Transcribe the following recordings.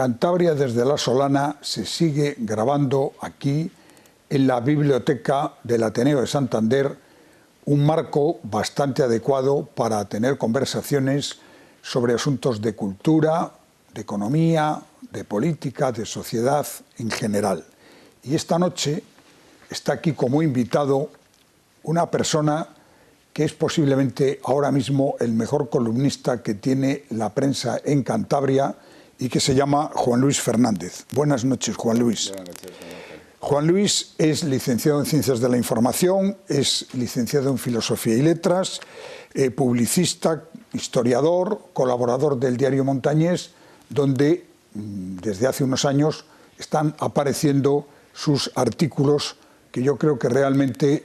Cantabria desde La Solana se sigue grabando aquí en la biblioteca del Ateneo de Santander, un marco bastante adecuado para tener conversaciones sobre asuntos de cultura, de economía, de política, de sociedad en general. Y esta noche está aquí como invitado una persona que es posiblemente ahora mismo el mejor columnista que tiene la prensa en Cantabria y que se llama Juan Luis Fernández. Buenas noches, Juan Luis. Buenas noches, señor. Juan Luis es licenciado en Ciencias de la Información, es licenciado en Filosofía y Letras, publicista, historiador, colaborador del diario Montañés, donde desde hace unos años están apareciendo sus artículos que yo creo que realmente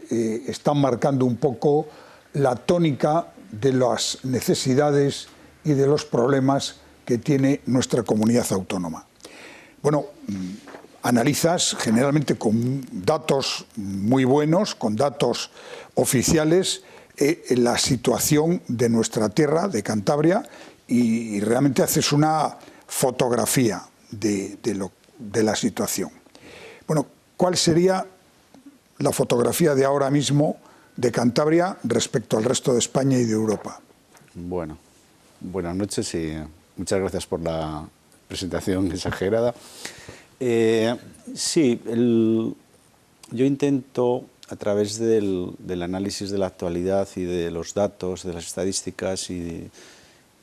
están marcando un poco la tónica de las necesidades y de los problemas que tiene nuestra comunidad autónoma. Bueno, analizas generalmente con datos muy buenos, con datos oficiales, la situación de nuestra tierra, de Cantabria, y realmente haces una fotografía de la situación. Bueno, ¿cuál sería la fotografía de ahora mismo de Cantabria respecto al resto de España y de Europa? Bueno, buenas noches y muchas gracias por la presentación exagerada. Sí, yo intento, a través del análisis de la actualidad y de los datos, de las estadísticas y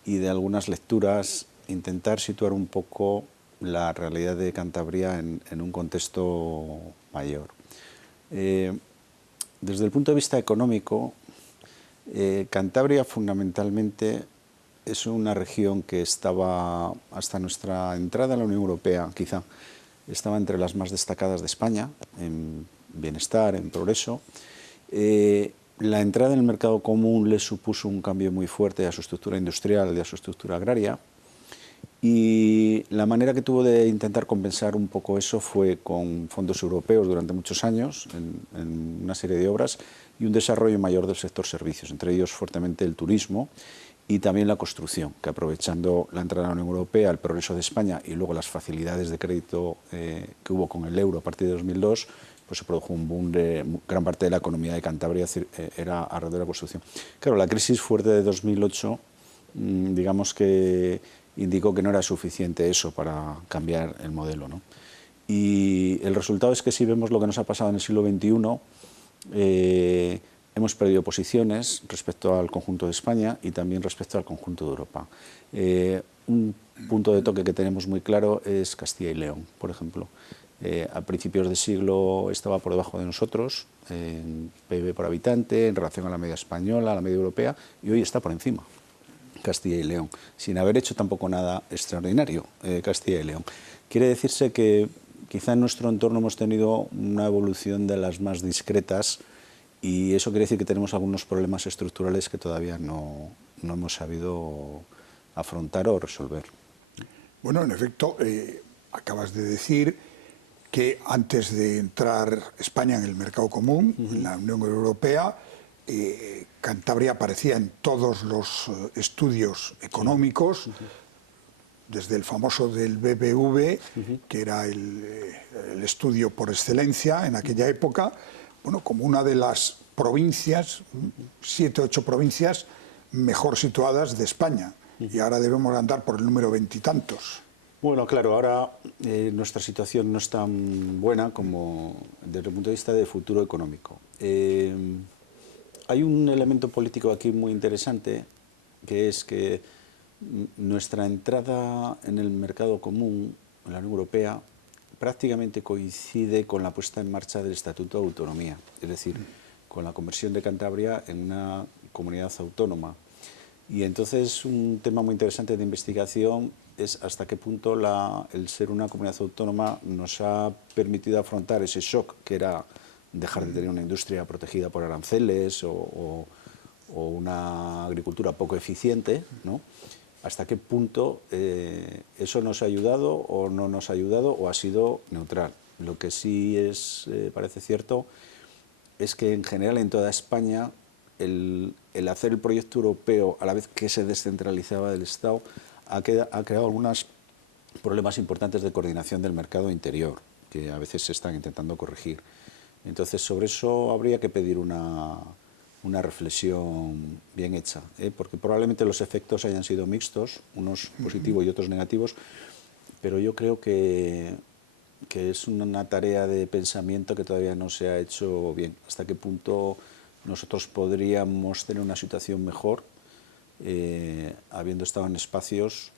de algunas lecturas, intentar situar un poco la realidad de Cantabria en un contexto mayor. Desde el punto de vista económico, Cantabria fundamentalmente es una región que estaba, hasta nuestra entrada a la Unión Europea, quizá, estaba entre las más destacadas de España, en bienestar, en progreso. La entrada en el mercado común le supuso un cambio muy fuerte a su estructura industrial y a su estructura agraria. Y la manera que tuvo de intentar compensar un poco eso fue con fondos europeos durante muchos años, en una serie de obras, y un desarrollo mayor del sector servicios, entre ellos fuertemente el turismo y también la construcción, que aprovechando la entrada a la Unión Europea, el progreso de España y luego las facilidades de crédito que hubo con el euro a partir de 2002, pues se produjo un boom de gran parte de la economía de Cantabria, era alrededor de la construcción. Claro, la crisis fuerte de 2008, digamos que indicó que no era suficiente eso para cambiar el modelo, ¿no? Y el resultado es que si vemos lo que nos ha pasado en el siglo XXI, hemos perdido posiciones respecto al conjunto de España y también respecto al conjunto de Europa. Un punto de toque que tenemos muy claro es Castilla y León, por ejemplo. A principios de siglo estaba por debajo de nosotros en PIB por habitante, en relación a la media española, a la media europea, y hoy está por encima. Castilla y León, sin haber hecho tampoco nada extraordinario, Castilla y León. Quiere decirse que quizá en nuestro entorno hemos tenido una evolución de las más discretas y eso quiere decir que tenemos algunos problemas estructurales que todavía no hemos sabido afrontar o resolver. Bueno, en efecto, acabas de decir que antes de entrar España en el mercado común, en la Unión Europea, Cantabria aparecía en todos los estudios económicos, desde el famoso del BBV, que era el estudio por excelencia en aquella época, bueno, como una de las provincias, 7 o 8 provincias mejor situadas de España. Y ahora debemos andar por el número 20 y tantos. Bueno, claro, ahora nuestra situación no es tan buena como desde el punto de vista de futuro económico. Hay un elemento político aquí muy interesante, que es que nuestra entrada en el mercado común, en la Unión Europea, prácticamente coincide con la puesta en marcha del Estatuto de Autonomía, es decir, con la conversión de Cantabria en una comunidad autónoma. Y entonces un tema muy interesante de investigación es hasta qué punto el ser una comunidad autónoma nos ha permitido afrontar ese shock que era dejar de tener una industria protegida por aranceles o una agricultura poco eficiente, ¿no? Hasta qué punto eso nos ha ayudado o no nos ha ayudado o ha sido neutral. Lo que sí parece cierto es que en general en toda España el hacer el proyecto europeo a la vez que se descentralizaba del Estado ha creado algunas problemas importantes de coordinación del mercado interior, que a veces se están intentando corregir. Entonces, sobre eso habría que pedir una reflexión bien hecha, porque probablemente los efectos hayan sido mixtos, unos positivos y otros negativos, pero yo creo que es una tarea de pensamiento que todavía no se ha hecho bien. ¿Hasta qué punto nosotros podríamos tener una situación mejor habiendo estado en espacios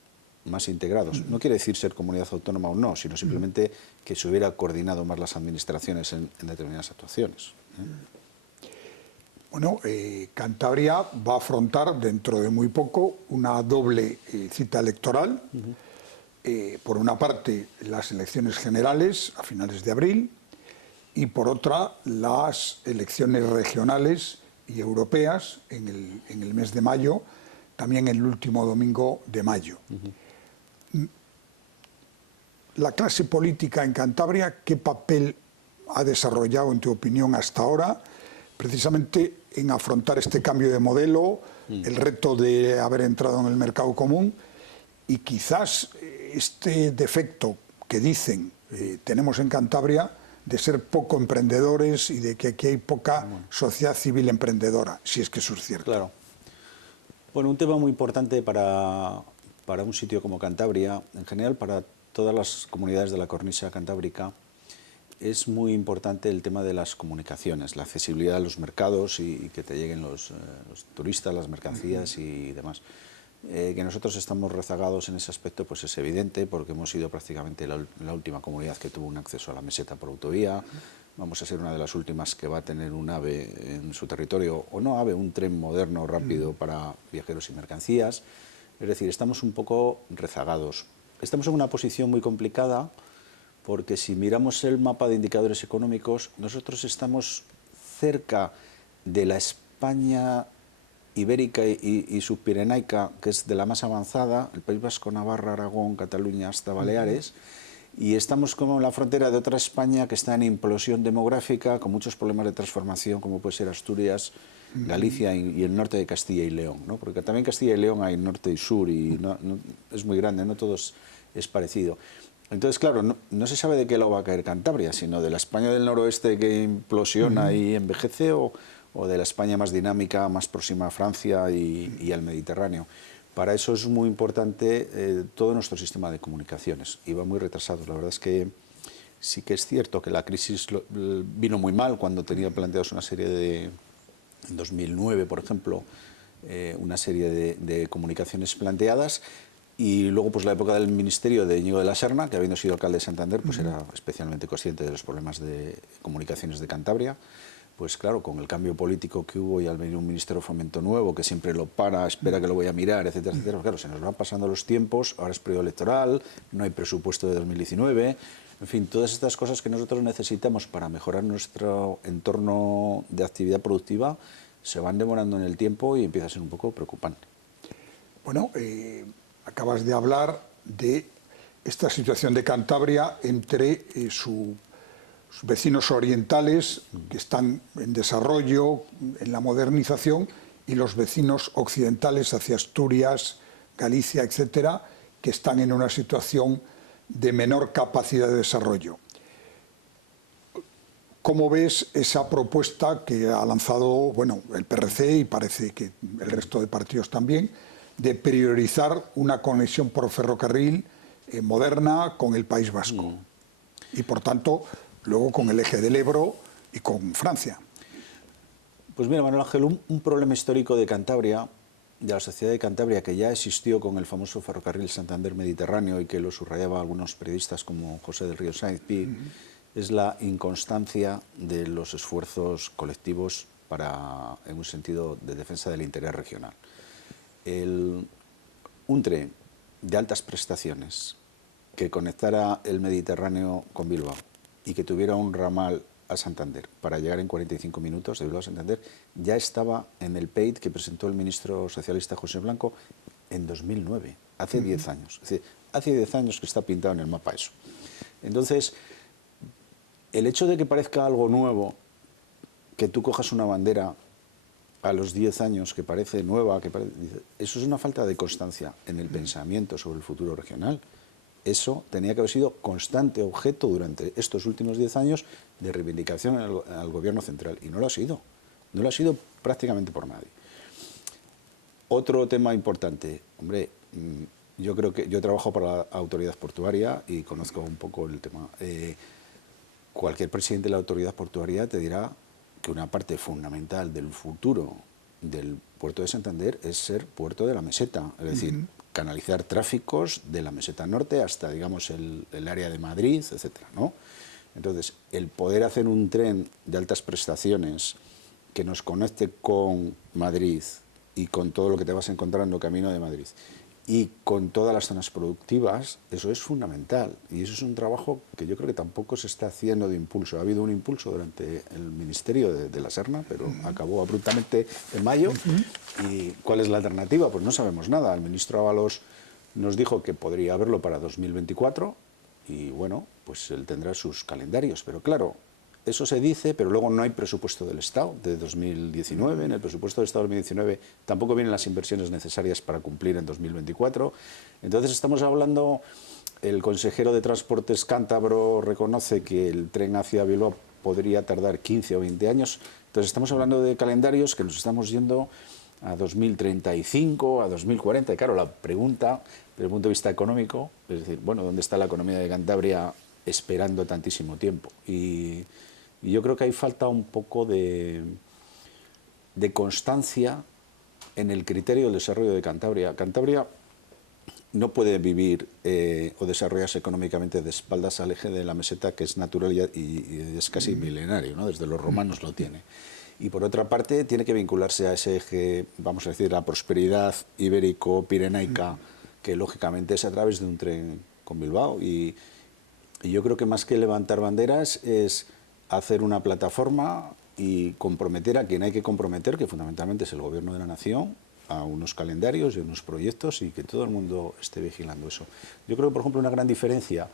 más integrados? No quiere decir ser comunidad autónoma o no, sino simplemente que se hubiera coordinado más las administraciones en determinadas actuaciones. Bueno, Cantabria va a afrontar dentro de muy poco una doble cita electoral. Por una parte, las elecciones generales a finales de abril y por otra, las elecciones regionales y europeas en el mes de mayo, también el último domingo de mayo. La clase política en Cantabria, ¿qué papel ha desarrollado, en tu opinión, hasta ahora, precisamente en afrontar este cambio de modelo, el reto de haber entrado en el mercado común y quizás este defecto que dicen tenemos en Cantabria de ser poco emprendedores y de que aquí hay poca sociedad civil emprendedora, si es que eso es cierto? Claro. Bueno, un tema muy importante para un sitio como Cantabria, en general para todas las comunidades de la cornisa cantábrica, es muy importante el tema de las comunicaciones, la accesibilidad a los mercados y que te lleguen los turistas, las mercancías y demás. Que nosotros estamos rezagados en ese aspecto pues es evidente, porque hemos sido prácticamente la última comunidad que tuvo un acceso a la meseta por autovía. Vamos a ser una de las últimas que va a tener un AVE en su territorio, o no AVE, un tren moderno rápido para viajeros y mercancías. Es decir, estamos un poco rezagados. Estamos en una posición muy complicada, porque si miramos el mapa de indicadores económicos, nosotros estamos cerca de la España ibérica y subpirenaica, que es de la más avanzada, el País Vasco, Navarra, Aragón, Cataluña hasta Baleares, y estamos como en la frontera de otra España que está en implosión demográfica, con muchos problemas de transformación, como puede ser Asturias, Galicia y el norte de Castilla y León, ¿no? Porque también Castilla y León hay norte y sur, y es muy grande, no todo es parecido. Entonces, claro, no se sabe de qué lado va a caer Cantabria, sino de la España del noroeste que implosiona y envejece, o de la España más dinámica, más próxima a Francia y al Mediterráneo. Para eso es muy importante todo nuestro sistema de comunicaciones, y va muy retrasado. La verdad es que sí que es cierto que la crisis vino muy mal cuando tenía planteados una serie de, en 2009, por ejemplo, una serie de comunicaciones planteadas, y luego pues la época del ministerio de Íñigo de la Serna, que habiendo sido alcalde de Santander, pues era especialmente consciente de los problemas de comunicaciones de Cantabria. Pues claro, con el cambio político que hubo y al venir un ministro de Fomento nuevo, que siempre lo espera que lo voy a mirar, etcétera, etcétera, claro, se nos van pasando los tiempos, ahora es periodo electoral, no hay presupuesto de 2019, en fin, todas estas cosas que nosotros necesitamos para mejorar nuestro entorno de actividad productiva se van demorando en el tiempo y empieza a ser un poco preocupante. Bueno, acabas de hablar de esta situación de Cantabria entre sus vecinos orientales, que están en desarrollo, en la modernización, y los vecinos occidentales hacia Asturias, Galicia, etcétera, que están en una situación de menor capacidad de desarrollo. ¿Cómo ves esa propuesta que ha lanzado, bueno, el PRC y parece que el resto de partidos también, de priorizar una conexión por ferrocarril moderna con el País Vasco y, por tanto, luego con el eje del Ebro y con Francia? Pues mira, Manuel Ángel, un problema histórico de Cantabria, de la sociedad de Cantabria, que ya existió con el famoso ferrocarril Santander-Mediterráneo y que lo subrayaba algunos periodistas como José del Río Sáenz Pi, es la inconstancia de los esfuerzos colectivos en un sentido de defensa del interés regional. Un tren de altas prestaciones que conectara el Mediterráneo con Bilbao y que tuviera un ramal a Santander para llegar en 45 minutos de Bilbao a Santander, ya estaba en el PEIT que presentó el ministro socialista José Blanco en 2009, hace 10 años. Es decir, hace 10 años que está pintado en el mapa eso. Entonces, el hecho de que parezca algo nuevo, que tú cojas una bandera a los 10 años que parece nueva, eso es una falta de constancia en el pensamiento sobre el futuro regional. Eso tenía que haber sido constante objeto durante estos últimos 10 años de reivindicación al gobierno central, y no lo ha sido. No lo ha sido prácticamente por nadie. Otro tema importante, hombre, yo creo que yo trabajo para la autoridad portuaria y conozco un poco el tema. Cualquier presidente de la autoridad portuaria te dirá que una parte fundamental del futuro del puerto de Santander es ser puerto de la meseta, es decir, canalizar tráficos de la meseta norte hasta, digamos, el área de Madrid, etcétera, ¿no? Entonces, el poder hacer un tren de altas prestaciones que nos conecte con Madrid y con todo lo que te vas encontrando camino de Madrid y con todas las zonas productivas, eso es fundamental. Y eso es un trabajo que yo creo que tampoco se está haciendo de impulso. Ha habido un impulso durante el Ministerio de la Serna, pero acabó abruptamente en mayo. ¿Y cuál es la alternativa? Pues no sabemos nada. El ministro Ábalos nos dijo que podría haberlo para 2024 y bueno, pues él tendrá sus calendarios. Pero claro, eso se dice, pero luego no hay presupuesto del Estado de 2019. En el presupuesto del Estado de 2019 tampoco vienen las inversiones necesarias para cumplir en 2024. Entonces estamos hablando, el consejero de Transportes cántabro reconoce que el tren hacia Bilbao podría tardar 15 o 20 años. Entonces estamos hablando de calendarios que nos estamos yendo a 2035, a 2040. Y claro, la pregunta, desde el punto de vista económico, es decir, bueno, ¿dónde está la economía de Cantabria esperando tantísimo tiempo? Y yo creo que hay falta un poco de constancia en el criterio del desarrollo de Cantabria. Cantabria no puede vivir o desarrollarse económicamente de espaldas al eje de la meseta, que es natural y es casi milenario, ¿no? Desde los romanos lo tiene. Y por otra parte tiene que vincularse a ese eje, vamos a decir, la prosperidad ibérico-pirenaica, que lógicamente es a través de un tren con Bilbao. Y yo creo que más que levantar banderas es hacer una plataforma y comprometer a quien hay que comprometer, que fundamentalmente es el Gobierno de la Nación, a unos calendarios y unos proyectos, y que todo el mundo esté vigilando eso. Yo creo que, por ejemplo, una gran diferencia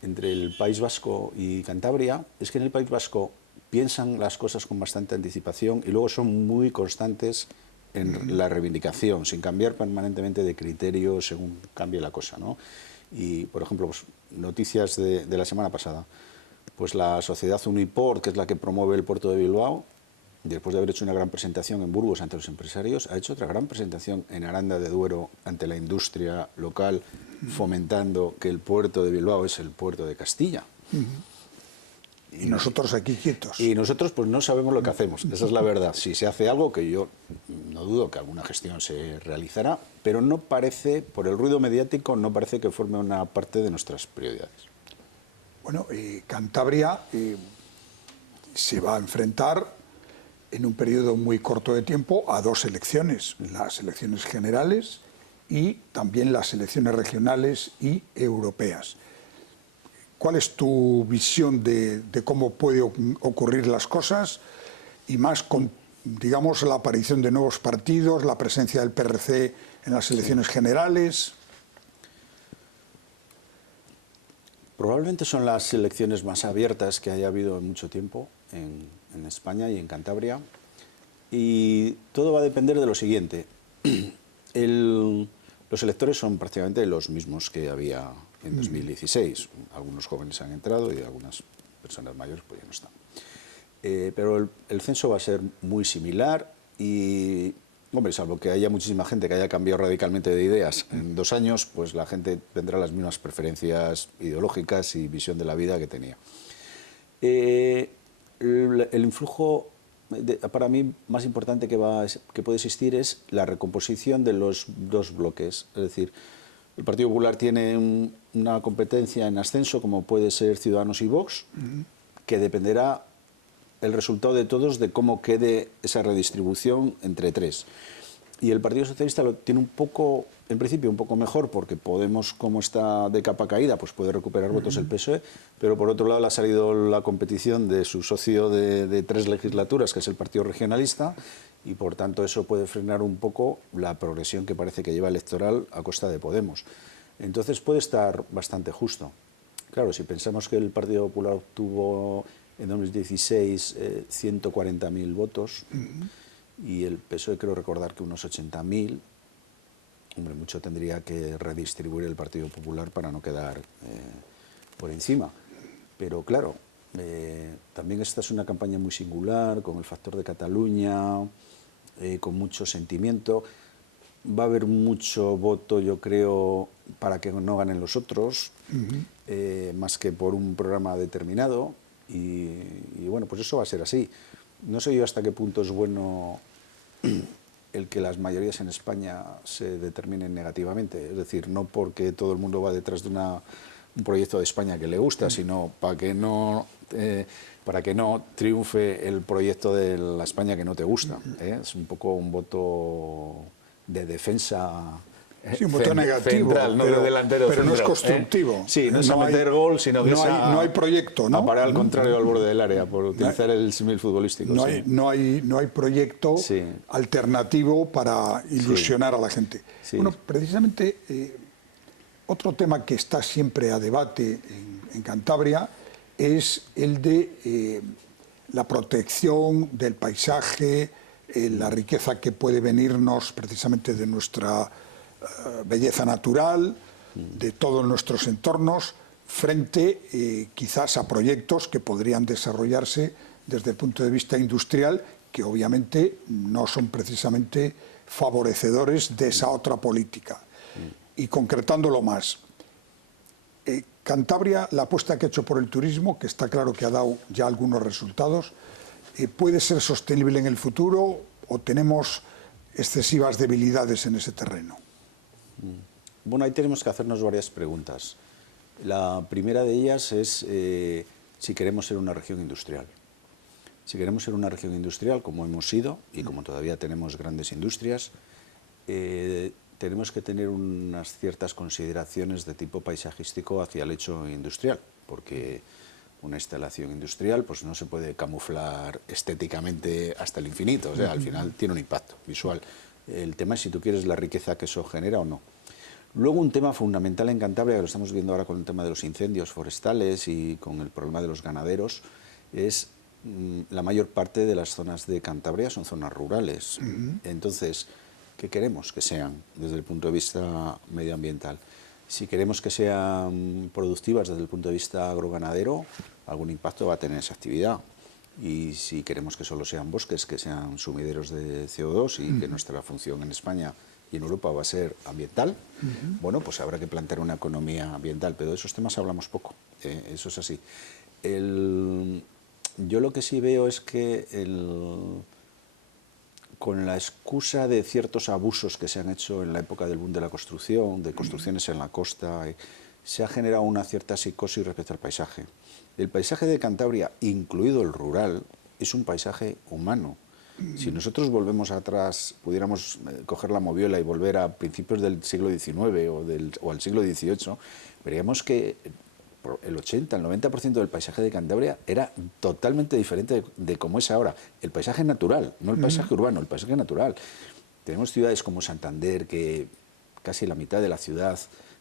entre el País Vasco y Cantabria es que en el País Vasco piensan las cosas con bastante anticipación y luego son muy constantes en la reivindicación, sin cambiar permanentemente de criterio según cambie la cosa, ¿no? Y, por ejemplo, pues, noticias de la semana pasada. Pues la sociedad Uniport, que es la que promueve el puerto de Bilbao, después de haber hecho una gran presentación en Burgos ante los empresarios, ha hecho otra gran presentación en Aranda de Duero ante la industria local, fomentando que el puerto de Bilbao es el puerto de Castilla. Y nosotros aquí quietos. Y nosotros pues no sabemos lo que hacemos, esa es la verdad. Si se hace algo, que yo no dudo que alguna gestión se realizará, pero no parece, por el ruido mediático, no parece que forme una parte de nuestras prioridades. Bueno, Cantabria se va a enfrentar en un periodo muy corto de tiempo a dos elecciones, las elecciones generales y también las elecciones regionales y europeas. ¿Cuál es tu visión de cómo puede ocurrir las cosas? Y más con, digamos, la aparición de nuevos partidos, la presencia del PRC en las elecciones generales. Probablemente son las elecciones más abiertas que haya habido en mucho tiempo en España y en Cantabria. Y todo va a depender de lo siguiente. Los electores son prácticamente los mismos que había en 2016. Algunos jóvenes han entrado y algunas personas mayores pues ya no están. Pero el censo va a ser muy similar y, hombre, salvo que haya muchísima gente que haya cambiado radicalmente de ideas en 2 años, pues la gente tendrá las mismas preferencias ideológicas y visión de la vida que tenía. El influjo, para mí, más importante que puede existir es la recomposición de los dos bloques. Es decir, el Partido Popular tiene una competencia en ascenso, como puede ser Ciudadanos y Vox, que dependerá el resultado de todos de cómo quede esa redistribución entre tres. Y el Partido Socialista lo tiene un poco, en principio, un poco mejor, porque Podemos, como está de capa caída, pues puede recuperar votos el PSOE, pero por otro lado le ha salido la competición de su socio de 3 legislaturas, que es el Partido Regionalista, y por tanto eso puede frenar un poco la progresión que parece que lleva electoral a costa de Podemos. Entonces puede estar bastante justo. Claro, si pensamos que el Partido Popular obtuvo en 2016 140.000 votos, y el PSOE creo recordar que unos 80.000, hombre, mucho tendría que redistribuir el Partido Popular para no quedar por encima. Pero claro, también esta es una campaña muy singular, con el factor de Cataluña, con mucho sentimiento. Va a haber mucho voto, yo creo, para que no ganen los otros, más que por un programa determinado. Y bueno, pues eso va a ser así. No sé yo hasta qué punto es bueno el que las mayorías en España se determinen negativamente. Es decir, no porque todo el mundo va detrás de un proyecto de España que le gusta, sino para que no triunfe el proyecto de la España que no te gusta. Es un poco un voto de defensa. Sí, un voto negativo, central, no de delantero pero no es central, constructivo. Sí, no es a meter gol, sino que no hay proyecto, ¿no? A parar al contrario al borde del área, por utilizar el símil futbolístico. No hay proyecto alternativo para ilusionar a la gente. Sí. Bueno, precisamente otro tema que está siempre a debate en Cantabria es el de la protección del paisaje, la riqueza que puede venirnos precisamente de nuestra belleza natural, de todos nuestros entornos, frente quizás a proyectos que podrían desarrollarse desde el punto de vista industrial, que obviamente no son precisamente favorecedores de esa otra política. Y concretándolo más, Cantabria, la apuesta que ha hecho por el turismo, que está claro que ha dado ya algunos resultados, ¿puede ser sostenible en el futuro o tenemos excesivas debilidades en ese terreno? Bueno, ahí tenemos que hacernos varias preguntas. La primera de ellas es si queremos ser una región industrial. Si queremos ser una región industrial, como hemos sido y como todavía tenemos grandes industrias, tenemos que tener unas ciertas consideraciones de tipo paisajístico hacia el hecho industrial, porque una instalación industrial pues no se puede camuflar estéticamente hasta el infinito, o sea, al final tiene un impacto visual. El tema es si tú quieres la riqueza que eso genera o no. Luego un tema fundamental en Cantabria, que lo estamos viendo ahora con el tema de los incendios forestales y con el problema de los ganaderos, es la mayor parte de las zonas de Cantabria son zonas rurales. Entonces, ¿qué queremos que sean desde el punto de vista medioambiental? Si queremos que sean productivas desde el punto de vista agroganadero, algún impacto va a tener esa actividad. Y si queremos que solo sean bosques, que sean sumideros de CO2 y que nuestra función en España y en Europa va a ser ambiental, bueno, pues habrá que plantear una economía ambiental, pero de esos temas hablamos poco, eso es así. Yo lo que sí veo es que con la excusa de ciertos abusos que se han hecho en la época del boom de la construcción, de construcciones en la costa, se ha generado una cierta psicosis respecto al paisaje. El paisaje de Cantabria, incluido el rural, es un paisaje humano. Si nosotros volvemos atrás, pudiéramos coger la moviola y volver a principios del siglo XIX o al siglo XVIII, veríamos que el 80, el 90% del paisaje de Cantabria era totalmente diferente de cómo es ahora. El paisaje natural, no el paisaje urbano, el paisaje natural. Tenemos ciudades como Santander, que casi la mitad de la ciudad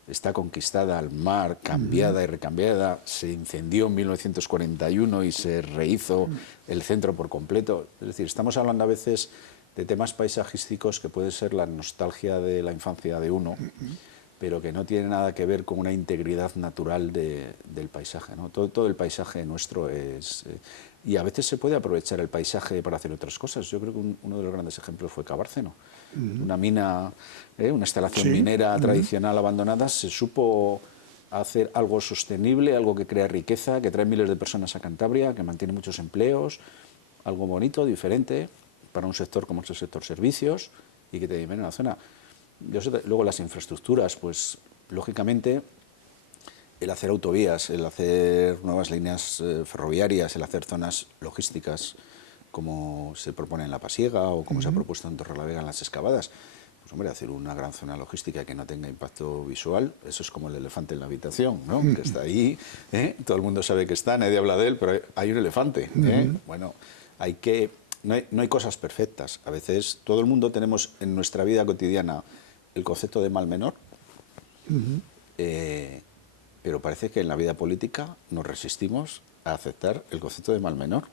está conquistada al mar, cambiada y recambiada, se incendió en 1941 y se rehizo el centro por completo. Es decir, estamos hablando a veces de temas paisajísticos que puede ser la nostalgia de la infancia de uno, pero que no tiene nada que ver con una integridad natural del paisaje, ¿no? Todo el paisaje nuestro es... y a veces se puede aprovechar el paisaje para hacer otras cosas. Yo creo que uno de los grandes ejemplos fue Cabárceno. Una mina, una instalación minera tradicional abandonada, se supo hacer algo sostenible, algo que crea riqueza, que trae miles de personas a Cantabria, que mantiene muchos empleos, algo bonito, diferente, para un sector como es el sector servicios, y que te viene en la zona. Luego las infraestructuras, pues lógicamente el hacer autovías, el hacer nuevas líneas ferroviarias, el hacer zonas logísticas como se propone en La Pasiega o como se ha propuesto en Torrelavega en las excavadas, pues hombre, hacer una gran zona logística que no tenga impacto visual, eso es como el elefante en la habitación, ¿no? Que está ahí, todo el mundo sabe que está, nadie habla de él, pero hay un elefante. Bueno, no hay cosas perfectas. A veces todo el mundo tenemos en nuestra vida cotidiana el concepto de mal menor, pero parece que en la vida política nos resistimos a aceptar el concepto de mal menor.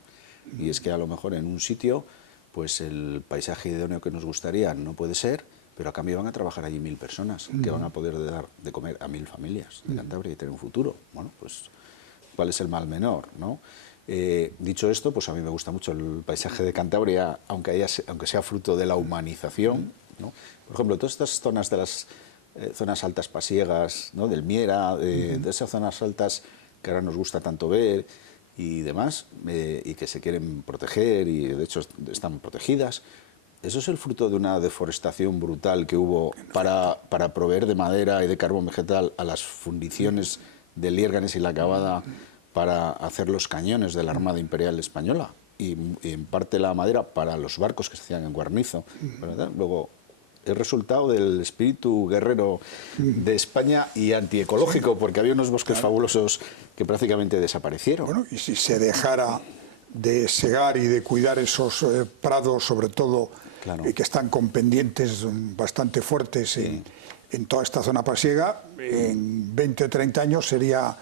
Y es que a lo mejor en un sitio pues el paisaje idóneo que nos gustaría no puede ser, pero a cambio van a trabajar allí 1000 personas que van a poder dar de comer a 1000 familias de Cantabria y tener un futuro. Bueno, pues, ¿cuál es el mal menor, no? Dicho esto, pues a mí me gusta mucho el paisaje de Cantabria, aunque sea fruto de la humanización, ¿no? Por ejemplo, todas estas zonas de las zonas altas pasiegas, ¿no? Del Miera, de esas zonas altas que ahora nos gusta tanto ver y demás, y que se quieren proteger y de hecho están protegidas. Eso es el fruto de una deforestación brutal que hubo para proveer de madera y de carbón vegetal a las fundiciones de Liérganes y La Cavada para hacer los cañones de la Armada Imperial Española y en parte la madera para los barcos que se hacían en Guarnizo, ¿verdad? Luego, el resultado del espíritu guerrero de España y antiecológico, porque había unos bosques fabulosos que prácticamente desaparecieron. Bueno, y si se dejara de segar y de cuidar esos prados, sobre todo, que están con pendientes bastante fuertes en toda esta zona pasiega, en 20 o 30 años sería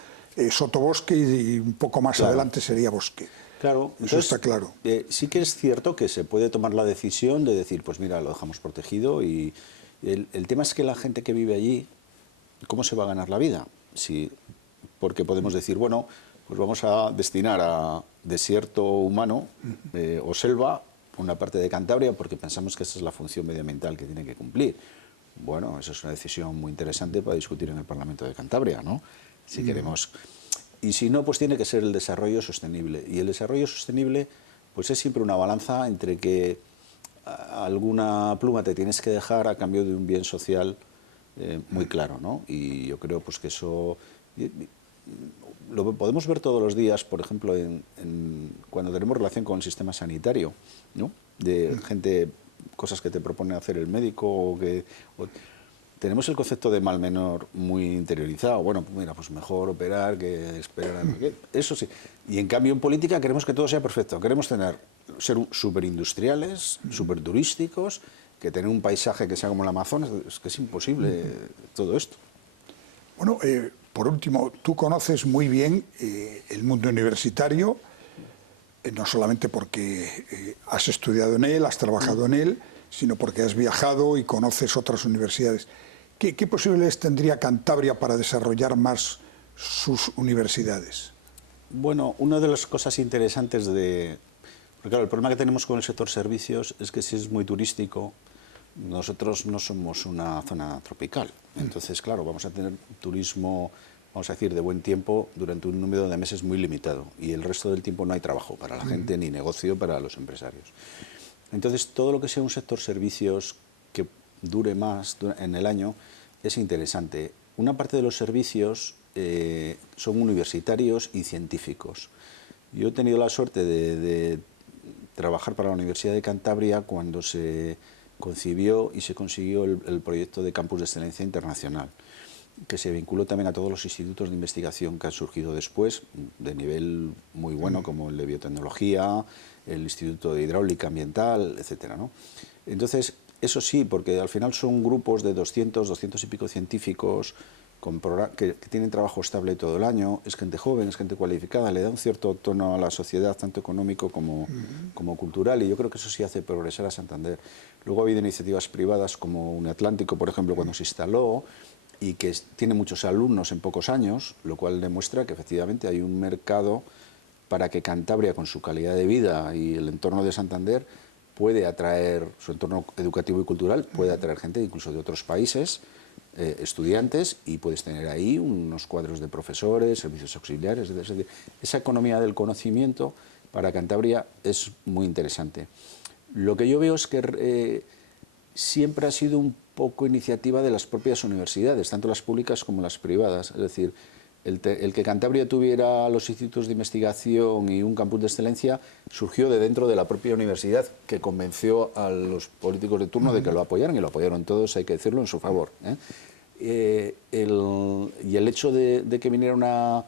sotobosque y un poco más adelante sería bosque. Claro, eso está claro. Sí que es cierto que se puede tomar la decisión de decir, pues mira, lo dejamos protegido y el tema es que la gente que vive allí, ¿cómo se va a ganar la vida? Porque podemos decir, bueno, pues vamos a destinar a desierto humano o selva una parte de Cantabria porque pensamos que esa es la función medioambiental que tiene que cumplir. Bueno, eso es una decisión muy interesante para discutir en el Parlamento de Cantabria, ¿no? Si queremos... Y si no, pues tiene que ser el desarrollo sostenible. Y el desarrollo sostenible, pues es siempre una balanza entre que alguna pluma te tienes que dejar a cambio de un bien social muy claro, ¿no? Y yo creo pues que eso lo podemos ver todos los días, por ejemplo, cuando tenemos relación con el sistema sanitario, ¿no? De gente, cosas que te propone hacer el médico tenemos el concepto de mal menor muy interiorizado. Bueno, pues mira, pues mejor operar que esperar. Eso sí. Y en cambio en política queremos que todo sea perfecto. Queremos ser superindustriales, superturísticos, que tener un paisaje que sea como el Amazonas. Es que es imposible todo esto. Bueno, por último, tú conoces muy bien el mundo universitario, no solamente porque has estudiado en él, has trabajado en él, sino porque has viajado y conoces otras universidades. ¿Qué posibilidades tendría Cantabria para desarrollar más sus universidades? Bueno, una de las cosas interesantes porque claro, el problema que tenemos con el sector servicios es que si es muy turístico, nosotros no somos una zona tropical. Entonces, claro, vamos a tener turismo, vamos a decir, de buen tiempo durante un número de meses muy limitado. Y el resto del tiempo no hay trabajo para la gente ni negocio para los empresarios. Entonces, todo lo que sea un sector servicios que dure más en el año es interesante. Una parte de los servicios son universitarios y científicos. Yo he tenido la suerte de trabajar para la Universidad de Cantabria cuando se concibió y se consiguió el proyecto de Campus de Excelencia Internacional, que se vinculó también a todos los institutos de investigación que han surgido después, de nivel muy bueno, como el de biotecnología, el Instituto de Hidráulica Ambiental, etcétera, ¿no? Entonces, eso sí, porque al final son grupos de 200 y pico científicos que tienen trabajo estable todo el año, es gente joven, es gente cualificada, le da un cierto tono a la sociedad, tanto económico como cultural, y yo creo que eso sí hace progresar a Santander. Luego ha habido iniciativas privadas como Uniatlántico, por ejemplo, cuando se instaló, y que tiene muchos alumnos en pocos años, lo cual demuestra que efectivamente hay un mercado para que Cantabria, con su calidad de vida y el entorno de Santander, puede atraer, su entorno educativo y cultural, puede atraer gente incluso de otros países, estudiantes, y puedes tener ahí unos cuadros de profesores, servicios auxiliares, etc. Esa economía del conocimiento para Cantabria es muy interesante. Lo que yo veo es que siempre ha sido un poco iniciativa de las propias universidades, tanto las públicas como las privadas. Es decir, el que Cantabria tuviera los institutos de investigación y un campus de excelencia surgió de dentro de la propia universidad, que convenció a los políticos de turno de que lo apoyaran, y lo apoyaron todos, hay que decirlo, en su favor. Y el hecho de que viniera una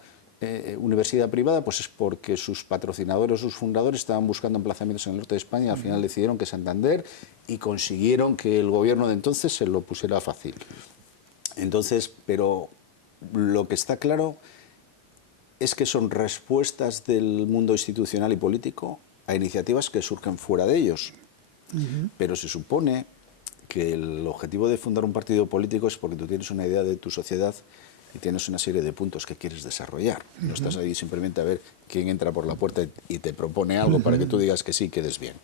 universidad privada, pues es porque sus patrocinadores, sus fundadores estaban buscando emplazamientos en el norte de España, y al final decidieron que Santander, y consiguieron que el gobierno de entonces se lo pusiera fácil. Entonces, pero lo que está claro es que son respuestas del mundo institucional y político a iniciativas que surgen fuera de ellos. Pero se supone que el objetivo de fundar un partido político es porque tú tienes una idea de tu sociedad y tienes una serie de puntos que quieres desarrollar. No estás ahí simplemente a ver quién entra por la puerta y te propone algo para que tú digas que sí, quedes bien.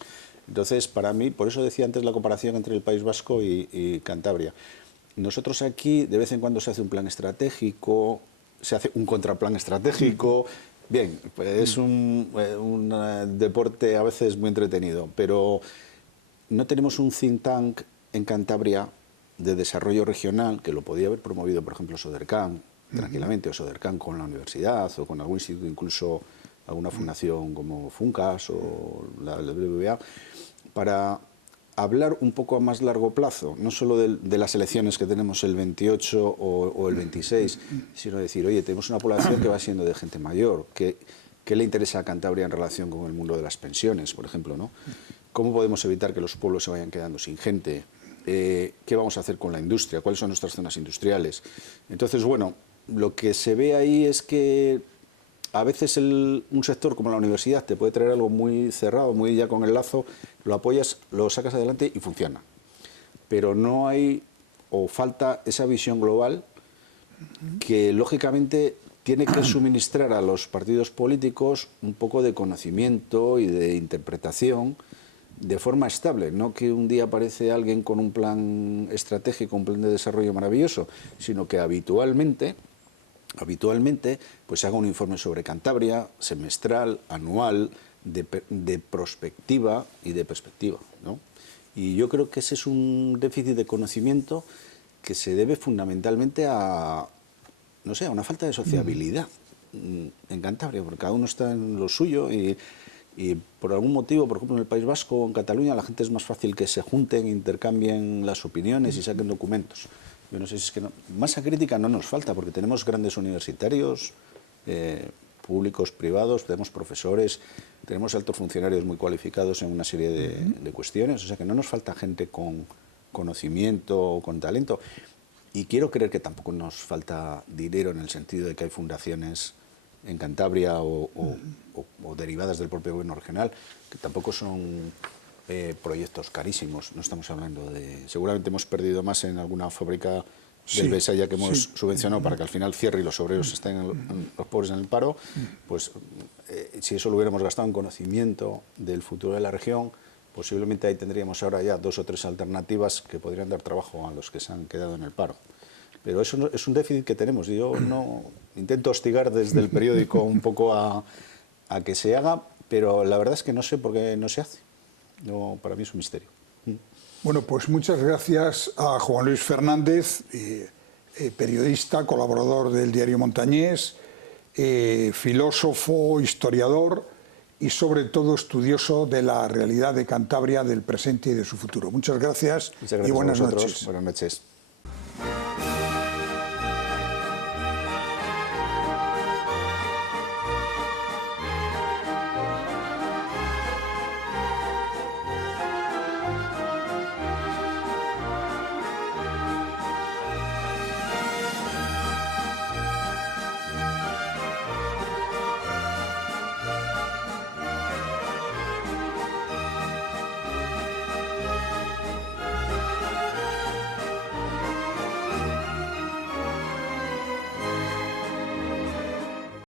Entonces, para mí, por eso decía antes la comparación entre el País Vasco y Cantabria. Nosotros aquí, de vez en cuando se hace un plan estratégico, se hace un contraplan estratégico. Bien, pues es un deporte a veces muy entretenido, pero no tenemos un think tank en Cantabria de desarrollo regional, que lo podía haber promovido, por ejemplo, Sodercan, tranquilamente, o Sodercan con la universidad, o con algún instituto, incluso alguna fundación como FUNCAS o la BBVA, para hablar un poco a más largo plazo, no solo de las elecciones que tenemos el 28 o el 26, sino decir, oye, tenemos una población que va siendo de gente mayor, ¿qué le interesa a Cantabria en relación con el mundo de las pensiones, por ejemplo, ¿no? ¿Cómo podemos evitar que los pueblos se vayan quedando sin gente? ¿Qué vamos a hacer con la industria? ¿Cuáles son nuestras zonas industriales? Entonces, bueno, lo que se ve ahí es que a veces un sector como la universidad te puede traer algo muy cerrado, muy ya con el lazo, lo apoyas, lo sacas adelante y funciona. Pero no hay, o falta esa visión global que lógicamente tiene que suministrar a los partidos políticos un poco de conocimiento y de interpretación de forma estable, no que un día aparece alguien con un plan estratégico, un plan de desarrollo maravilloso, sino que habitualmente pues se haga un informe sobre Cantabria, semestral, anual, de prospectiva y de perspectiva, ¿no? Y yo creo que ese es un déficit de conocimiento que se debe fundamentalmente a, no sé, a una falta de sociabilidad en Cantabria, porque cada uno está en lo suyo y por algún motivo, por ejemplo, en el País Vasco o en Cataluña, la gente es más fácil que se junten, intercambien las opiniones y saquen documentos. Yo no sé si es que masa crítica no nos falta, porque tenemos grandes universitarios, públicos, privados, tenemos profesores, tenemos altos funcionarios muy cualificados en una serie de cuestiones, o sea que no nos falta gente con conocimiento o con talento. Y quiero creer que tampoco nos falta dinero en el sentido de que hay fundaciones en Cantabria o derivadas del propio gobierno regional, que tampoco son proyectos carísimos. No estamos hablando de... Seguramente hemos perdido más en alguna fábrica del Besaya que hemos subvencionado para que al final cierre y los obreros estén, los pobres en el paro. Pues si eso lo hubiéramos gastado en conocimiento del futuro de la región, posiblemente ahí tendríamos ahora ya 2 o 3 alternativas que podrían dar trabajo a los que se han quedado en el paro. Pero eso es un déficit que tenemos. Yo no intento hostigar desde el periódico un poco a que se haga, pero la verdad es que no sé por qué no se hace. No, para mí es un misterio. Bueno, pues muchas gracias a Juan Luis Fernández, periodista, colaborador del Diario Montañés, filósofo, historiador y sobre todo estudioso de la realidad de Cantabria, del presente y de su futuro. Muchas gracias y buenas noches. Buenas noches.